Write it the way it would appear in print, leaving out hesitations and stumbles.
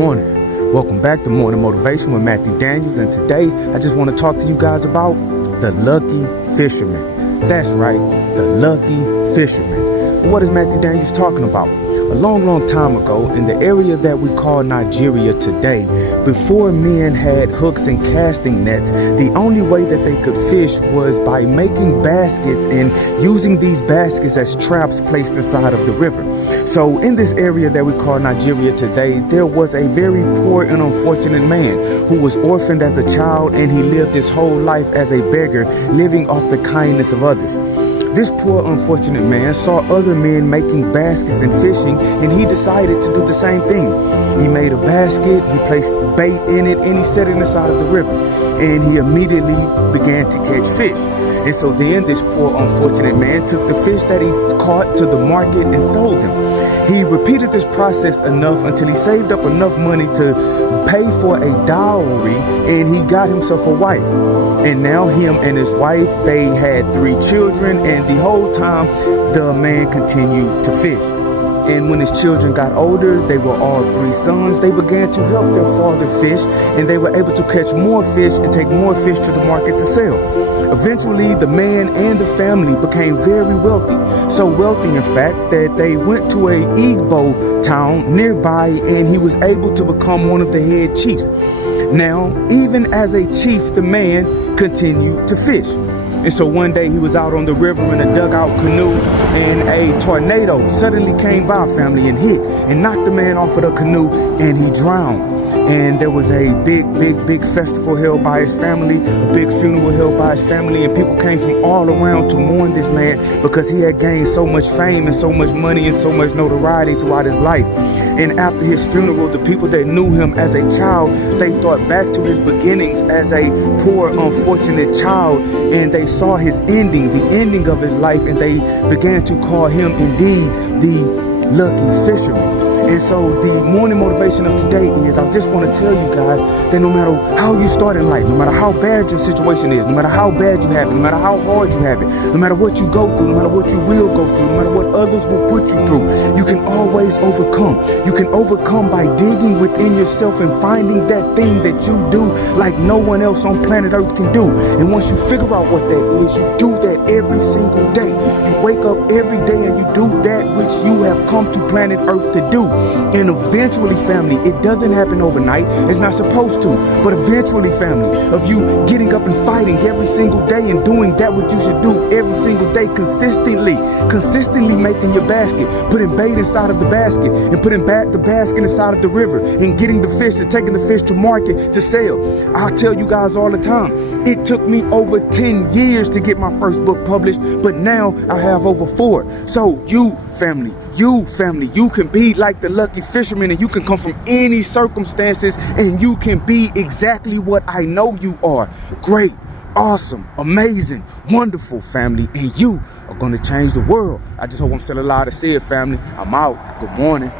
morning. Welcome back to Morning Motivation with Matthew Daniels, and today I just want to talk to you guys about the lucky fisherman. That's right, the lucky fisherman. What is Matthew Daniels talking about? A long time ago, in the area that we call Nigeria today, before men had hooks and casting nets, the only way that they could fish was by making baskets and using these baskets as traps placed inside of the river. So in this area that we call Nigeria today, there was a very poor and unfortunate man who was orphaned as a child, and he lived his whole life as a beggar, living off the kindness of others. This poor unfortunate man saw other men making baskets and fishing, and he decided to do the same thing. He made a basket, he placed bait in it, and he set it inside of the river, and he immediately began to catch fish. And so then this poor unfortunate man took the fish that he caught to the market and sold them. He repeated this process enough until he saved up enough money to pay for a dowry, and he got himself a wife. And now him and his wife, they had 3 children, and the whole time the man continued to fish. And when his children got older, they were all 3 sons, they began to help their father fish, and they were able to catch more fish and take more fish to the market to sell. Eventually, the man and the family became very wealthy. So wealthy, in fact, that they went to a Igbo town nearby, and he was able to become one of the head chiefs. Now, even as a chief, the man continued to fish. And so one day he was out on the river in a dugout canoe, and a tornado suddenly came by, family, and hit and knocked the man off of the canoe, and he drowned. And there was a big festival held by his family, a big funeral held by his family, and people came from all around to mourn this man because he had gained so much fame and so much money and so much notoriety throughout his life. And after his funeral, the people that knew him as a child, they thought back to his beginnings as a poor, unfortunate child, and they saw his ending, the ending of his life, and they began to call him indeed the lucky fisherman. And so the morning motivation of today is, I just want to tell you guys that no matter how you start in life, no matter how bad your situation is, no matter how bad you have it, no matter how hard you have it, no matter what you go through, no matter what you will go through, no matter what others will put you through, you can always overcome. You can overcome by digging within yourself and finding that thing that you do like no one else on planet Earth can do. And once you figure out what that is, you do that every single day. You wake up every day and you do that which you have come to planet Earth to do. And eventually, family, it doesn't happen overnight. It's not supposed to. But eventually, family, of you getting up and fighting every single day and doing that what you should do every single day consistently making your basket, putting bait inside of the basket, and putting back the basket inside of the river, and getting the fish and taking the fish to market to sell. I'll tell you guys all the time, it took me over 10 years to get my first book published, but now I have over 4. So you family, you can be like the lucky fisherman, and you can come from any circumstances, and you can be exactly what I know you are. Great, awesome, amazing, wonderful, family, and you are going to change the world. I just hope I'm still alive to see it, family. I'm out. Good morning.